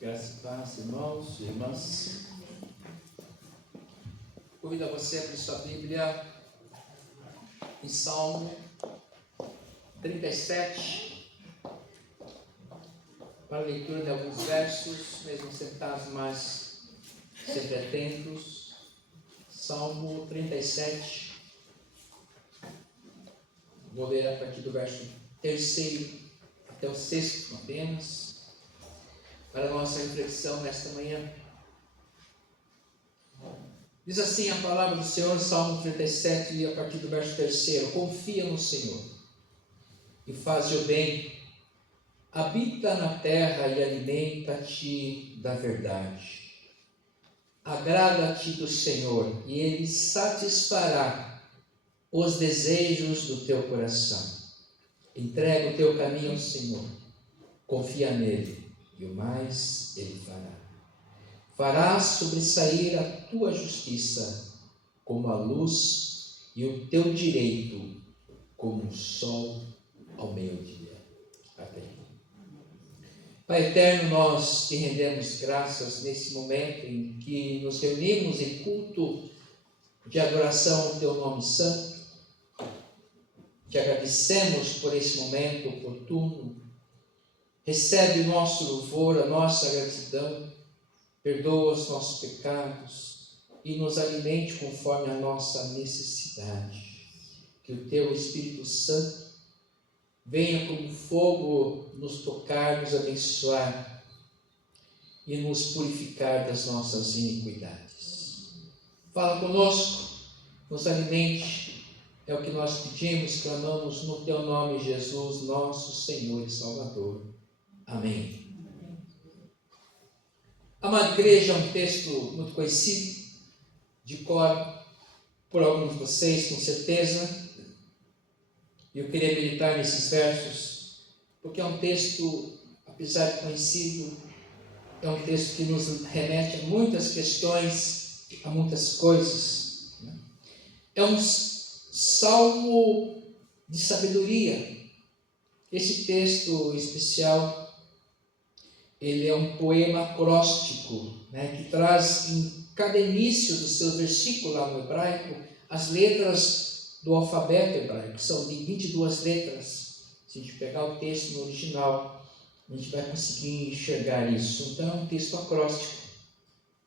Graças e paz, irmãos e irmãs. Convido a você a abrir sua Bíblia em Salmo 37, para a leitura de alguns versos, mesmo sentados, mas sempre atentos. Salmo 37, vou ler a partir do verso 3 até o 6 apenas, para a nossa reflexão nesta manhã. Diz assim a palavra do Senhor, Salmo 37, e a partir do verso 3: confia no Senhor e faz o bem, habita na terra e alimenta-te da verdade. Agrada-te do Senhor e Ele satisfará os desejos do teu coração. Entrega o teu caminho ao Senhor, confia nele e o mais Ele fará. Farás sobressair a tua justiça como a luz e o teu direito como o sol ao meio-dia. Amém. Pai eterno, nós te rendemos graças nesse momento em que nos reunimos em culto de adoração ao teu nome santo. Te agradecemos por esse momento oportuno. Recebe o nosso louvor, a nossa gratidão. Perdoa os nossos pecados e nos alimente conforme a nossa necessidade. Que o teu Espírito Santo venha como fogo nos tocar, nos abençoar e nos purificar das nossas iniquidades. Fala conosco, nos alimente, é o que nós pedimos, clamamos no teu nome, Jesus, nosso Senhor e Salvador. Amém. Amada igreja, é um texto muito conhecido, de cor, por alguns de vocês, com certeza. E eu queria meditar nesses versos, porque é um texto, apesar de conhecido, é um texto que nos remete a muitas questões, a muitas coisas. É um salmo de sabedoria. Esse texto especial, ele é um poema acróstico, que traz em cada início do seu versículo lá no hebraico as letras do alfabeto hebraico. São de 22 letras. Se a gente pegar o texto no original, a gente vai conseguir enxergar isso. Então é um texto acróstico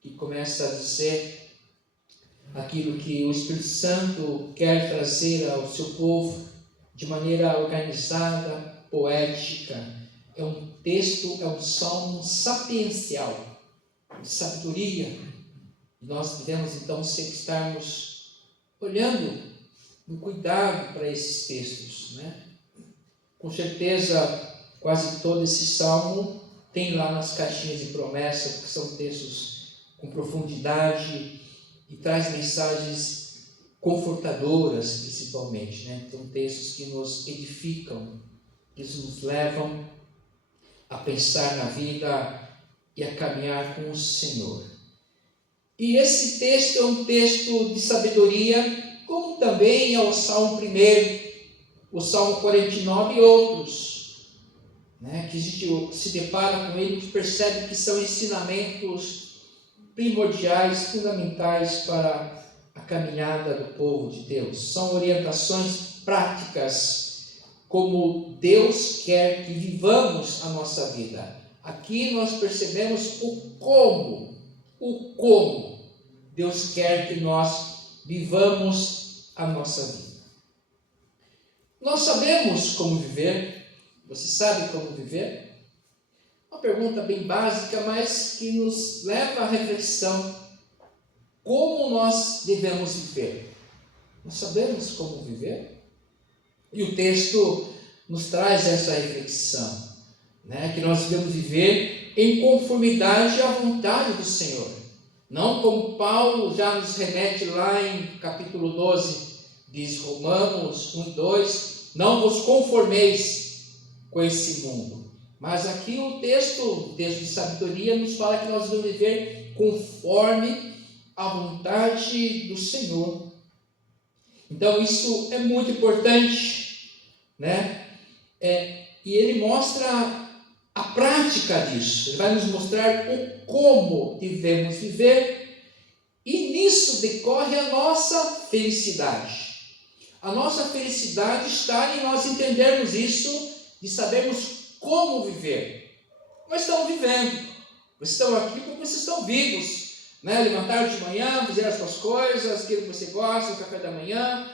que começa a dizer aquilo que o Espírito Santo quer trazer ao seu povo de maneira organizada, poética. É um texto, é um salmo sapiencial, de sabedoria. E nós devemos então sempre estarmos olhando com cuidado para esses textos, Com certeza, quase todo esse salmo tem lá nas caixinhas de promessa, porque são textos com profundidade e traz mensagens confortadoras, principalmente, São textos que nos edificam, que nos levam a pensar na vida e a caminhar com o Senhor. E esse texto é um texto de sabedoria, como também é o Salmo 1, o Salmo 49 e outros, que a gente se depara com eles, percebe que são ensinamentos primordiais, fundamentais para a caminhada do povo de Deus. São orientações práticas, como Deus quer que vivamos a nossa vida. Aqui nós percebemos o como Deus quer que nós vivamos a nossa vida. Nós sabemos como viver. Você sabe como viver? Uma pergunta bem básica, mas que nos leva à reflexão. Como nós devemos viver? Nós sabemos como viver? E o texto nos traz essa reflexão, que nós devemos viver em conformidade à vontade do Senhor. Não como Paulo já nos remete lá em capítulo 12, diz Romanos 1 e 2, não vos conformeis com esse mundo. Mas aqui o texto de sabedoria nos fala que nós devemos viver conforme a vontade do Senhor. Então isso é muito importante, E ele mostra a prática disso. Ele vai nos mostrar o como devemos viver, e nisso decorre a nossa felicidade. A nossa felicidade está em nós entendermos isso, de sabermos como viver. Nós estamos vivendo, vocês estão aqui porque vocês estão vivos, né? Levantaram de manhã, fizeram as suas coisas, aquilo que você gosta, o café da manhã,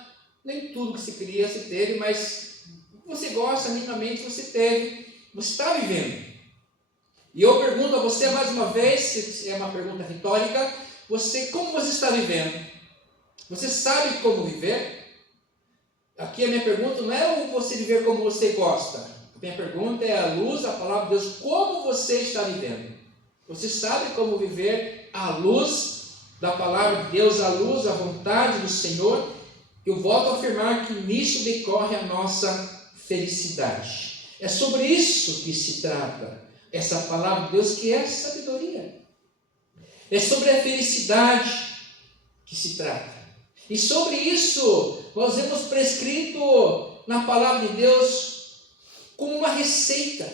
nem tudo que você queria você teve, mas o que você gosta, minimamente você teve, você está vivendo. E eu pergunto a você mais uma vez, se é uma pergunta retórica, como você está vivendo? Você sabe como viver? Aqui a minha pergunta não é o você viver como você gosta. A minha pergunta é à luz da palavra de Deus, como você está vivendo? Você sabe como viver à luz da palavra de Deus, à luz da vontade do Senhor? Eu volto a afirmar que nisso decorre a nossa felicidade. É sobre isso que se trata essa palavra de Deus, que é a sabedoria. É sobre a felicidade que se trata. E sobre isso nós vemos prescrito na palavra de Deus como uma receita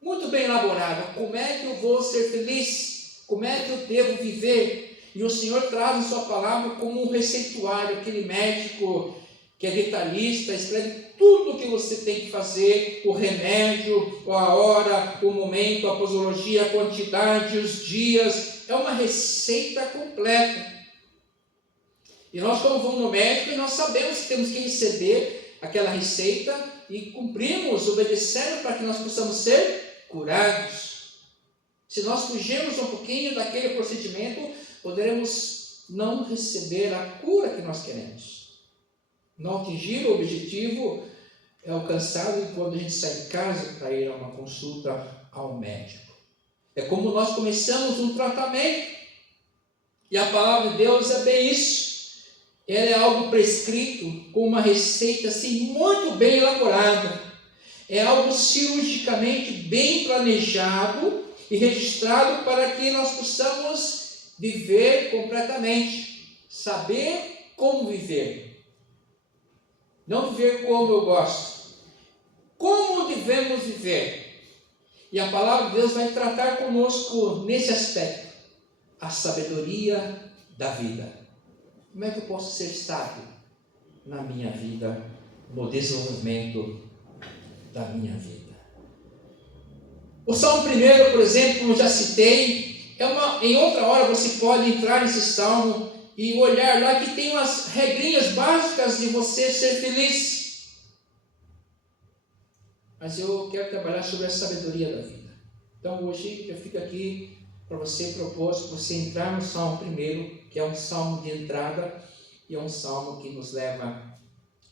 muito bem elaborada. Como é que eu vou ser feliz? Como é que eu devo viver? E o Senhor traz em sua palavra como um receituário, aquele médico que é detalhista, escreve tudo o que você tem que fazer, o remédio, a hora, o momento, a posologia, a quantidade, os dias. É uma receita completa. E nós, quando vamos no médico, nós sabemos que temos que receber aquela receita e cumprimos, obedecendo para que nós possamos ser curados. Se nós fugirmos um pouquinho daquele procedimento, poderemos não receber a cura que nós queremos. Não atingir o objetivo é alcançado quando a gente sai de casa para ir a uma consulta ao médico. É como nós começamos um tratamento. E a palavra de Deus é bem isso. Ela é algo prescrito, com uma receita assim, muito bem elaborada. É algo cirurgicamente bem planejado e registrado para que nós possamos viver completamente. Saber como viver. Não viver como eu gosto. Como devemos viver? E a palavra de Deus vai tratar conosco nesse aspecto. A sabedoria da vida. Como é que eu posso ser sábio na minha vida, no desenvolvimento da minha vida? O Salmo 1, por exemplo, como eu já citei, em outra hora você pode entrar nesse Salmo e olhar lá que tem umas regrinhas básicas de você ser feliz. Mas eu quero trabalhar sobre a sabedoria da vida. Então hoje eu fico aqui para você propor, você entrar no Salmo 1, que é um salmo de entrada e é um salmo que nos leva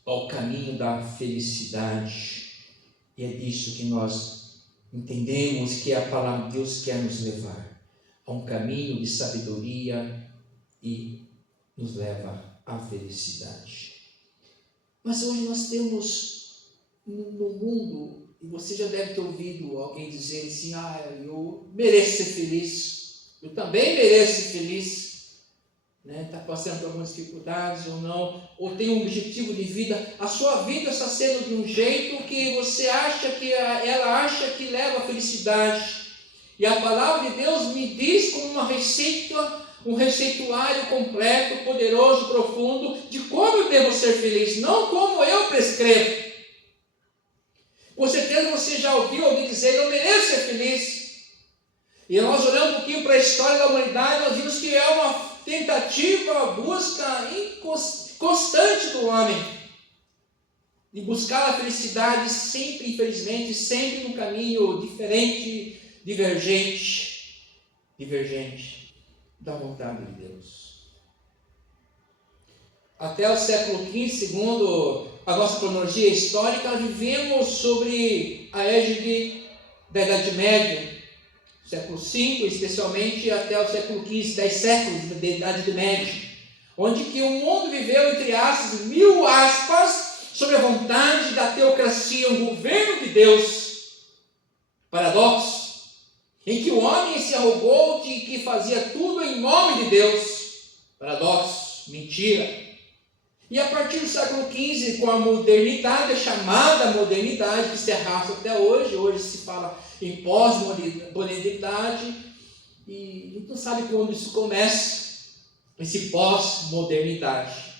ao caminho da felicidade. E é disso que nós entendemos que a palavra de Deus quer nos levar, a um caminho de sabedoria e nos leva à felicidade. Mas hoje nós temos no mundo, e você já deve ter ouvido alguém dizer assim, eu mereço ser feliz, eu também mereço ser feliz, está passando por algumas dificuldades ou não, ou tem um objetivo de vida, a sua vida está sendo de um jeito que você acha que ela acha que leva à felicidade, e a palavra de Deus me diz como uma receita, um receituário completo, poderoso, profundo, de como eu devo ser feliz, não como eu prescrevo. Com certeza você já ouviu alguém dizer, eu mereço ser feliz. E nós olhando um pouquinho para a história da humanidade, nós vimos que é uma tentativa, uma busca constante do homem. De buscar a felicidade sempre, infelizmente, sempre num caminho diferente, divergente da vontade de Deus. Até o século XV, segundo a nossa cronologia histórica, vivemos sobre a égide da Idade Média, século V, especialmente até o século XV, 10 séculos da Idade Média, onde que o mundo viveu, entre aspas, 1000 aspas, sobre a vontade da teocracia, um governo de Deus. Paradoxo, em que o homem se arrogou de que fazia tudo em nome de Deus. Paradoxo, mentira. E a partir do século XV, com a modernidade, a chamada modernidade, que se arrasta até hoje, hoje se fala em pós-modernidade, e a gente não sabe quando isso começa, esse pós-modernidade,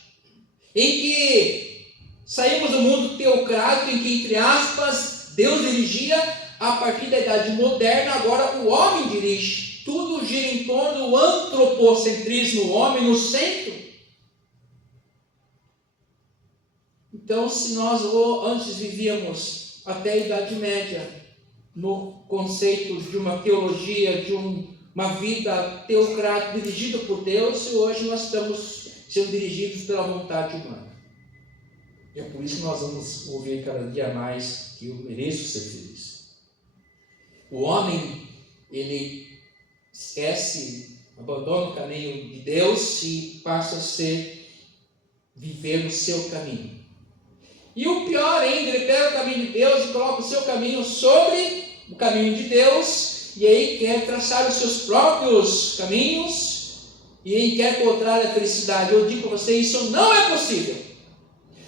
em que saímos do mundo teocrático, em que, entre aspas, Deus dirigia. A partir da idade moderna, agora o homem dirige. Tudo gira em torno do antropocentrismo, o homem no centro. Então, se nós antes vivíamos até a Idade Média no conceito de uma teologia, de uma vida teocrática dirigida por Deus, e hoje nós estamos sendo dirigidos pela vontade humana. E é por isso que nós vamos ouvir cada dia mais que eu mereço ser feliz. O homem, ele esquece, abandona o caminho de Deus e passa a viver no seu caminho. E o pior ainda, ele pega o caminho de Deus e coloca o seu caminho sobre o caminho de Deus, e aí quer traçar os seus próprios caminhos, e aí quer encontrar a felicidade. Eu digo para você, isso não é possível,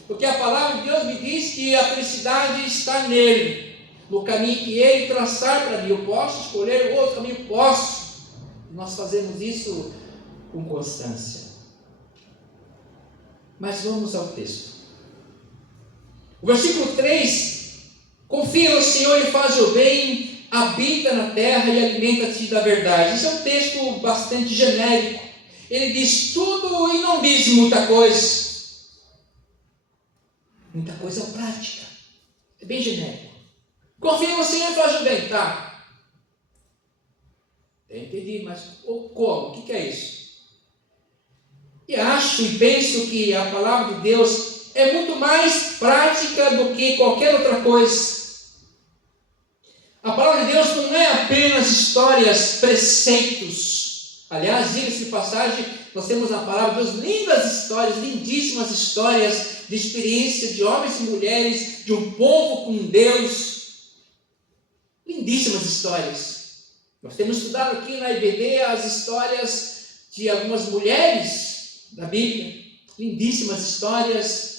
porque a palavra de Deus me diz que a felicidade está nele, no caminho que ele traçar para mim. Eu posso escolher o outro caminho? Posso. Nós fazemos isso com constância. Mas vamos ao texto. O versículo 3: confia no Senhor e faz o bem, habita na terra e alimenta-te da verdade. Esse é um texto bastante genérico. Ele diz tudo e não diz muita coisa. Muita coisa prática. É bem genérico. Confia no Senhor e faz o bem, tá? Eu entendi, mas como? O que é isso? E acho e penso que a palavra de Deus é muito mais prática do que qualquer outra coisa. A palavra de Deus não é apenas histórias, preceitos. Aliás, diga-se de passagem, nós temos na palavra de Deus lindas histórias, lindíssimas histórias de experiência de homens e mulheres, de um povo com Deus. Lindíssimas histórias. Nós temos estudado aqui na IBD as histórias de algumas mulheres da Bíblia. Lindíssimas histórias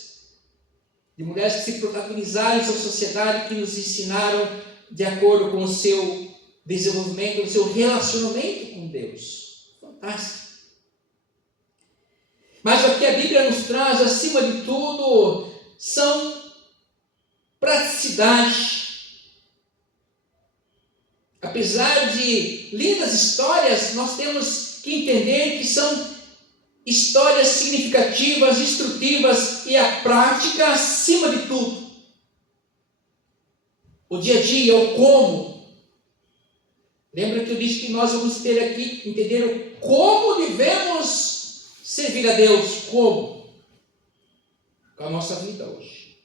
de mulheres que se protagonizaram em sua sociedade, que nos ensinaram de acordo com o seu desenvolvimento, o seu relacionamento com Deus. Fantástico. Mas o que a Bíblia nos traz, acima de tudo, são praticidade. Apesar de lindas histórias, nós temos que entender que são histórias significativas, instrutivas, e a prática acima de tudo. O dia a dia, o como. Lembra que eu disse que nós vamos ter aqui, entender o como devemos servir a Deus. Como? Com a nossa vida hoje.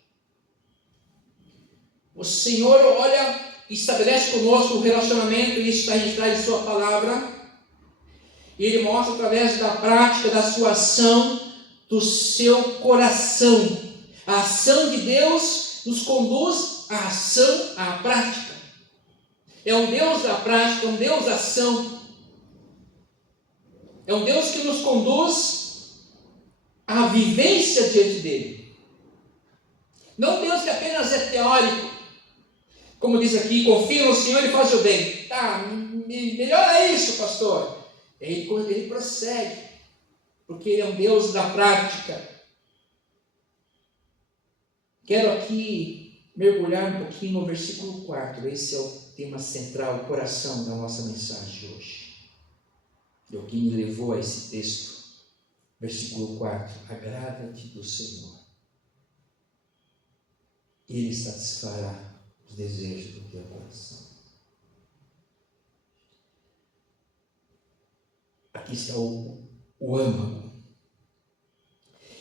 O Senhor olha, estabelece conosco um relacionamento, e isso está registrado em sua palavra, e Ele mostra através da prática, da sua ação, do seu coração. A ação de Deus nos conduz à ação, à prática. É um Deus da prática, um Deus da ação. É um Deus que nos conduz à vivência diante dEle. Não um Deus que apenas é teórico, como diz aqui, confia no Senhor e faz o bem. Tá, melhora isso, pastor. Ele prossegue, porque Ele é um Deus da prática. Quero aqui mergulhar um pouquinho no versículo 4. Esse é o tema central, o coração da nossa mensagem de hoje. É o que me levou a esse texto. Versículo 4. Agrada-te do Senhor. Ele satisfará os desejos do teu coração. Aqui está o âmago.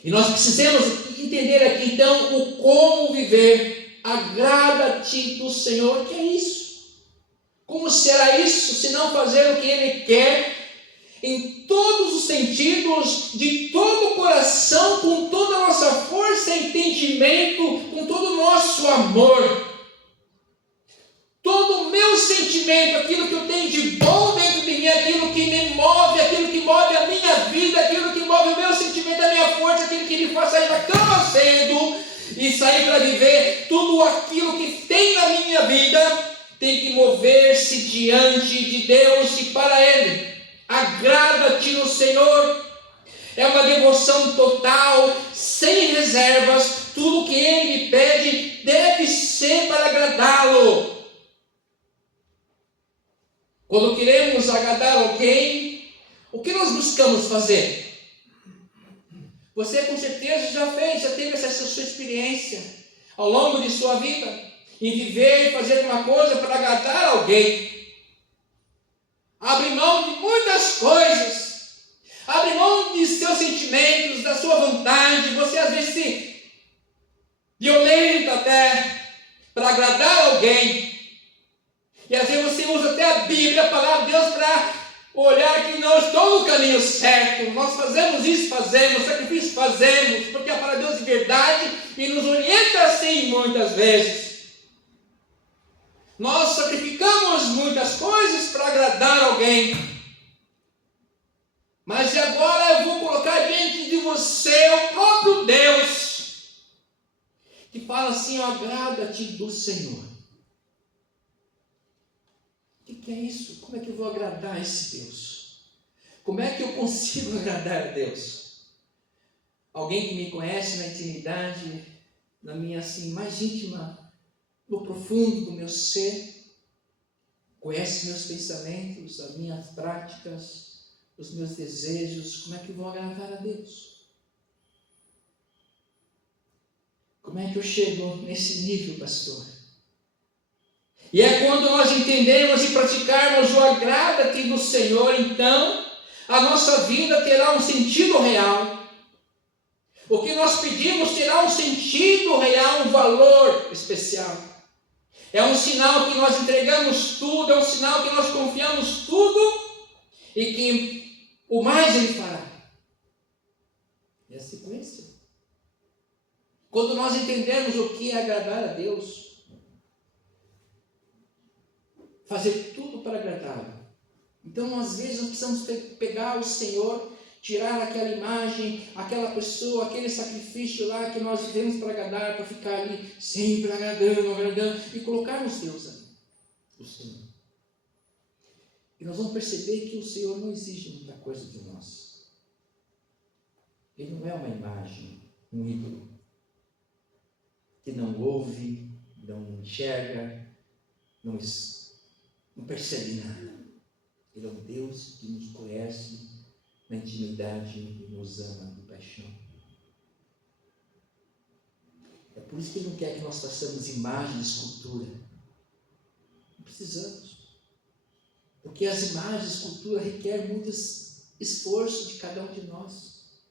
E nós precisamos entender aqui então o como viver. Agrada-te do Senhor. O que é isso? Como será isso se não fazer o que Ele quer em todos os sentidos, de todo o coração, com toda a nossa força e entendimento, com todo o nosso amor? Todo o meu sentimento, aquilo que eu tenho de bom dentro de mim, aquilo que me move, aquilo que move a minha vida, aquilo que move o meu sentimento, a minha força, aquilo que me faz sair da cama cedo e sair para viver tudo aquilo que tem na minha vida, tem que mover-se diante de Deus e para Ele. Agrada-te no Senhor. É uma devoção total, sem reservas. Tudo que Ele me pede deve ser para agradá-lo. Quando queremos agradar alguém, o que nós buscamos fazer? Você com certeza já fez, já teve essa sua experiência ao longo de sua vida, em viver e fazer uma coisa para agradar alguém. Abre mão de muitas coisas, abre mão de seus sentimentos, da sua vontade, você às vezes se violenta até para agradar alguém. E às vezes você usa até a Bíblia, a palavra de Deus, para olhar que não estou no caminho certo. Nós fazemos isso, fazemos, sacrifício fazemos, porque a palavra de Deus é verdade e nos orienta assim muitas vezes. Nós sacrificamos muitas coisas para agradar alguém. Mas agora eu vou colocar diante de você o próprio Deus, que fala assim: agrada-te do Senhor. O que é isso? Como é que eu vou agradar esse Deus? Como é que eu consigo agradar a Deus? Alguém que me conhece na intimidade, na minha assim mais íntima, no profundo do meu ser, conhece meus pensamentos, as minhas práticas, os meus desejos. Como é que eu vou agradar a Deus? Como é que eu chego nesse nível, pastor? E é quando nós entendemos e praticarmos o agrada-te do Senhor, então a nossa vida terá um sentido real. O que nós pedimos terá um sentido real, um valor especial. É um sinal que nós entregamos tudo, é um sinal que nós confiamos tudo e que o mais Ele fará. É a sequência. Quando nós entendemos o que é agradar a Deus, fazer tudo para agradá-lo. Então, às vezes, nós precisamos pegar o Senhor, tirar aquela imagem, aquela pessoa, aquele sacrifício lá que nós vivemos para agradar, para ficar ali sempre agradando, e colocarmos Deus ali, o Senhor. E nós vamos perceber que o Senhor não exige muita coisa de nós. Ele não é uma imagem, um ídolo, que não ouve, não enxerga, não percebe nada. Ele é um Deus que nos conhece na intimidade e nos ama de paixão. É por isso que Ele não quer que nós façamos imagem de escultura. Não precisamos. Porque as imagens de escultura requerem muito esforço de cada um de nós.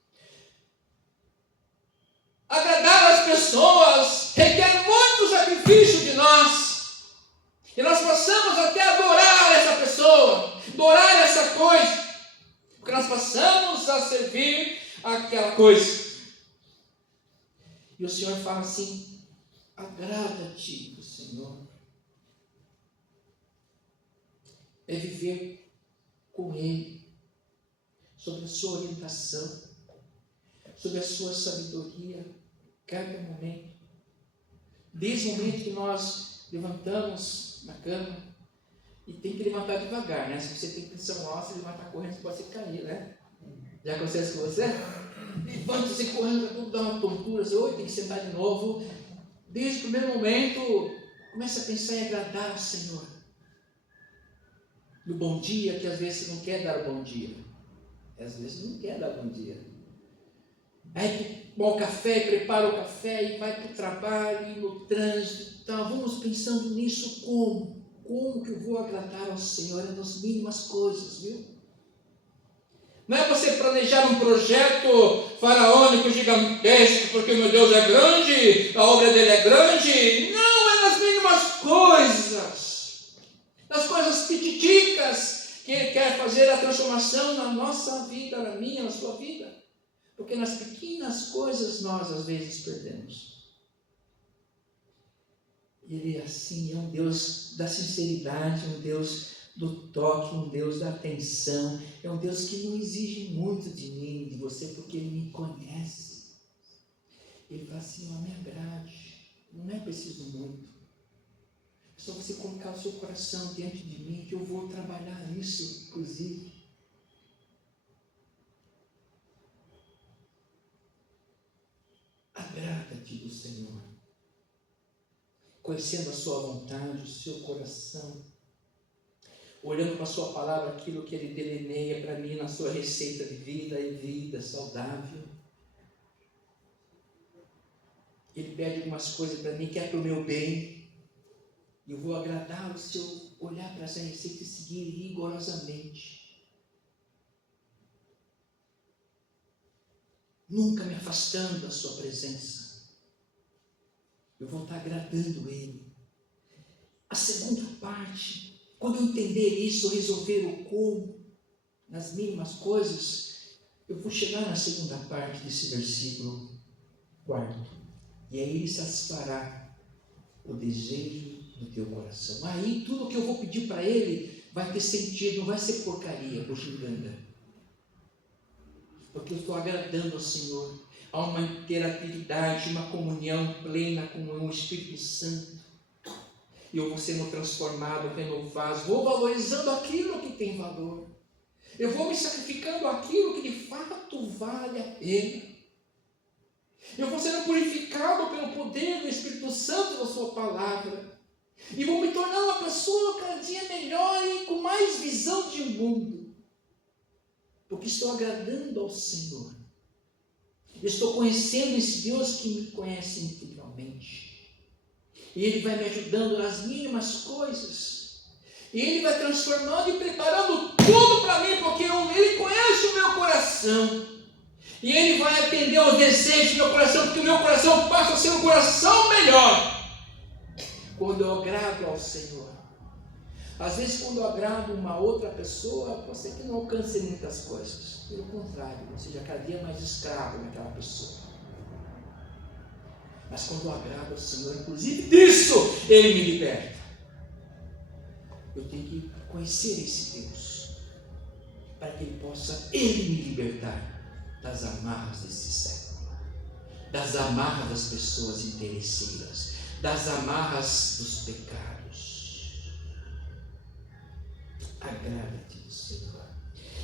Agradar as pessoas requer muito sacrifício de nós. E nós passamos até adorar essa pessoa, adorar essa coisa, porque nós passamos a servir aquela coisa. E o Senhor fala assim: agrada-te do Senhor. É viver com Ele, sob a sua orientação, sob a sua sabedoria, cada momento. Desde o momento que nós levantamos na cama, e tem que levantar devagar, né? Se você tem tensão óssea, levantar correndo, você pode se cair, né? Já acontece com você? Levanta-se correndo, tudo dá uma tontura, você tem que sentar de novo. Desde o primeiro momento, começa a pensar em agradar ao Senhor. No bom dia, que às vezes você não quer dar o bom dia. Às vezes não quer dar o bom dia. Aí toma o café, prepara o café e vai para o trabalho, e no trânsito. Então, vamos pensando nisso como? Como que eu vou agradar ao Senhor? É nas mínimas coisas, viu? Não é você planejar um projeto faraônico gigantesco, porque o meu Deus é grande, a obra dele é grande. Não, é nas mínimas coisas. Nas coisas pititicas que Ele quer fazer a transformação na nossa vida, na minha, na sua vida. Porque nas pequenas coisas nós às vezes perdemos. Ele é assim, é um Deus da sinceridade, um Deus do toque, um Deus da atenção. É um Deus que não exige muito de mim, de você, porque Ele me conhece. Ele fala assim, ó, me agrade, não é preciso muito. É só você colocar o seu coração diante de mim, que eu vou trabalhar nisso, inclusive. Agrada-te do Senhor, conhecendo a sua vontade, o seu coração, olhando para a sua palavra, aquilo que Ele delineia para mim na sua receita de vida e vida saudável. Ele pede algumas coisas para mim que é para o meu bem, e eu vou agradá-lo se eu olhar para essa receita e seguir rigorosamente. Nunca me afastando da sua presença. Eu vou estar agradando Ele. A segunda parte, quando eu entender isso, resolver o como, nas mínimas coisas, eu vou chegar na segunda parte desse versículo 4. E aí Ele satisfará o desejo do teu coração. Aí tudo que eu vou pedir para Ele vai ter sentido, não vai ser porcaria, buxinganga. Porque eu estou agradando ao Senhor. Há uma interatividade, uma comunhão plena com o Espírito Santo. E eu vou sendo transformado, renovado, vou valorizando aquilo que tem valor. Eu vou me sacrificando aquilo que de fato vale a pena. Eu vou sendo purificado pelo poder do Espírito Santo da sua palavra. E vou me tornar uma pessoa cada dia melhor e com mais visão de mundo. Porque estou agradando ao Senhor. Estou conhecendo esse Deus que me conhece integralmente. E Ele vai me ajudando nas mínimas coisas. E Ele vai transformando e preparando tudo para mim, porque Ele conhece o meu coração. E Ele vai atender aos desejos do meu coração, porque o meu coração passa a ser um coração melhor quando eu agrado ao Senhor. Às vezes, quando eu agrado uma outra pessoa, pode ser que não alcance muitas coisas. Pelo contrário, ou seja, cada dia mais escravo daquela pessoa. Mas quando eu agrado ao Senhor, inclusive disso, Ele me liberta. Eu tenho que conhecer esse Deus, para que Ele possa, Ele me libertar das amarras desse século, das amarras das pessoas interesseiras, das amarras dos pecados. Agrada-te do Senhor.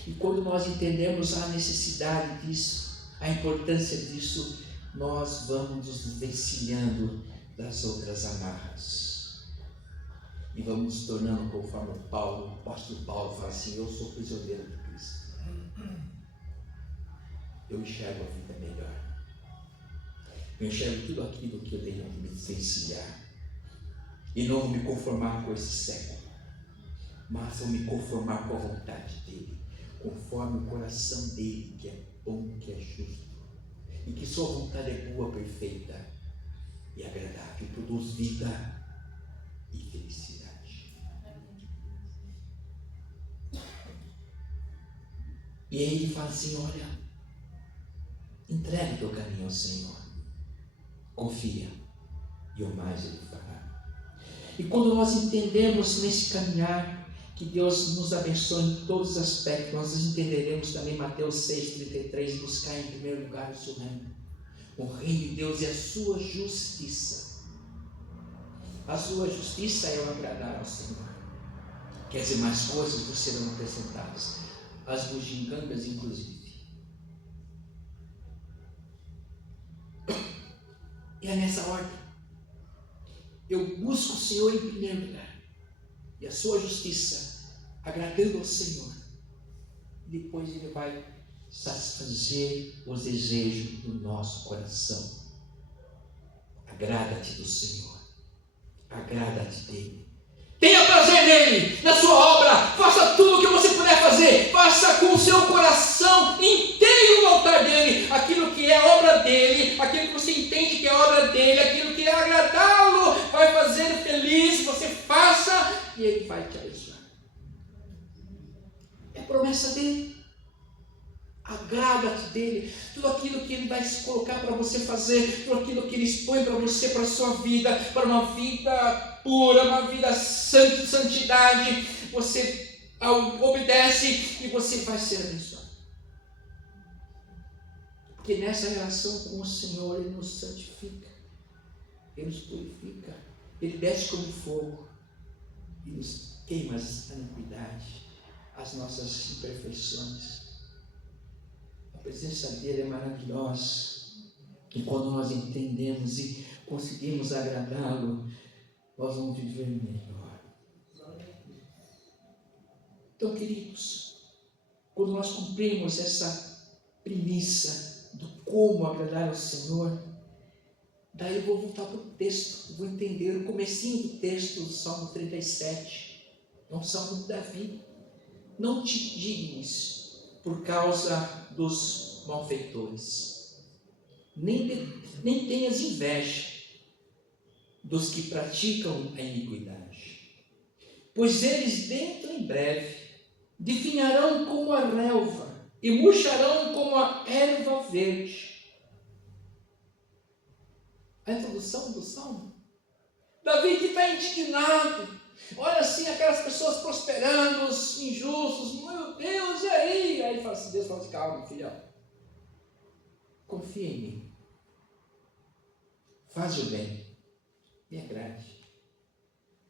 E quando nós entendemos a necessidade disso, a importância disso, nós vamos nos desvencilhando das outras amarras. E vamos nos tornando conforme o apóstolo Paulo fala assim, eu sou prisioneiro de Cristo. Eu enxergo a vida melhor. Eu enxergo tudo aquilo que eu tenho que me desvencilhar. E não vou me conformar com esse século, mas vou me conformar com a vontade dEle, conforme o coração dEle, que é bom, que é justo, e que sua vontade é boa, perfeita e agradável, e produz vida e felicidade. E aí Ele fala assim, olha, entrega o teu caminho ao Senhor, confia, e o mais Ele fará. E quando nós entendemos nesse caminhar, que Deus nos abençoe em todos os aspectos, nós entenderemos também Mateus 6,33, buscar em primeiro lugar o seu reino, o reino de Deus e a sua justiça. A sua justiça é o agradar ao Senhor. Quer dizer, mais coisas vos serão acrescentadas, as bugigangas inclusive. E é nessa ordem. Eu busco o Senhor em primeiro lugar, e a sua justiça, agradando ao Senhor. Depois Ele vai satisfazer os desejos do nosso coração. Agrada-te do Senhor, agrada-te dEle. Tenha prazer nele, na sua obra, faça tudo o que você puder fazer, faça com o seu coração inteiro no altar dele, aquilo que é obra dele, aquilo que você entende que é obra dele, aquilo que é agradá-lo, vai fazer feliz, você faça e ele vai te abençoar. É a promessa dele. Agrada-te dele, tudo aquilo que ele vai se colocar para você fazer, tudo aquilo que ele expõe para você, para a sua vida, para uma vida pura, uma vida de santidade, você obedece e você vai ser abençoado. Porque nessa relação com o Senhor, Ele nos santifica, Ele nos purifica, Ele desce como fogo e nos queima a iniquidade, as nossas imperfeições. A presença dEle é maravilhosa. E quando nós entendemos e conseguimos agradá-lo, nós vamos viver melhor. Então, queridos, quando nós cumprimos essa premissa do como agradar ao Senhor, daí eu vou voltar para o texto, vou entender o comecinho do texto do Salmo 37, é um salmo de Davi. Não te dignes por causa dos malfeitores, nem tenhas inveja dos que praticam a iniquidade, pois eles dentro em breve definharão como a relva e murcharão como a erva verde. A introdução do salmo, Davi que está indignado, olha assim aquelas pessoas prosperando, os injustos, meu Deus, e aí? Aí Deus fala assim, calma, filhão, confia em mim, faz o bem, me agrade,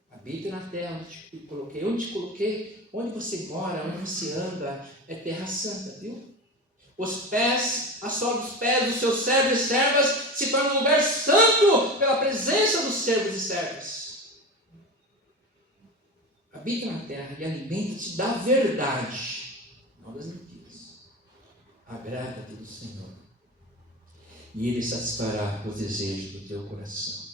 habita na terra onde te coloquei, onde você mora, onde você anda, é terra santa, viu? A sola dos pés dos seus servos e servas se torna um lugar santo pela presença dos servos e servas. Habita na terra e alimenta-te da verdade, não das mentiras. Agrada-te do Senhor, e Ele satisfará os desejos do teu coração.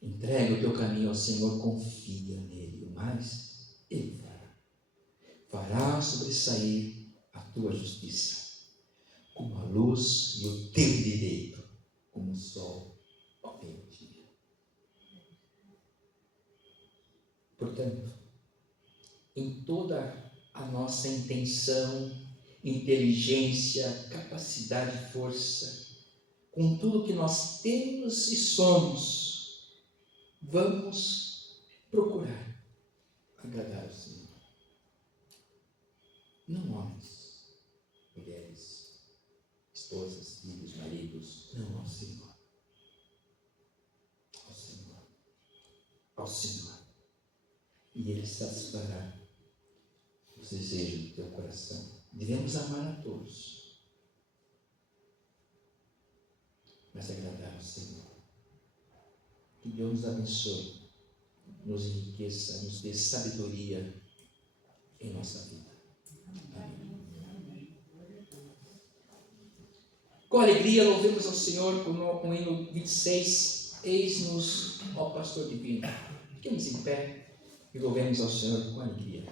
Entrega o teu caminho ao Senhor, confia nele, o mais Ele fará. Fará sobressair a tua justiça como a luz e o teu direito como o sol ao meio-dia. Portanto, em toda a nossa intenção, inteligência, capacidade e força, com tudo que nós temos e somos, vamos procurar agradar ao Senhor. Não homens, mulheres, esposas, filhos, maridos, não ao Senhor. Ao Senhor. Ao Senhor. E Ele satisfará os desejos do teu coração. Devemos amar a todos, mas agradar ao Senhor. Que Deus nos abençoe, nos enriqueça, nos dê sabedoria em nossa vida. Amém. Com alegria louvemos ao Senhor com o hino 26, Eis-nos, ó Pastor Divino. Fiquemos em pé e louvemos ao Senhor com alegria.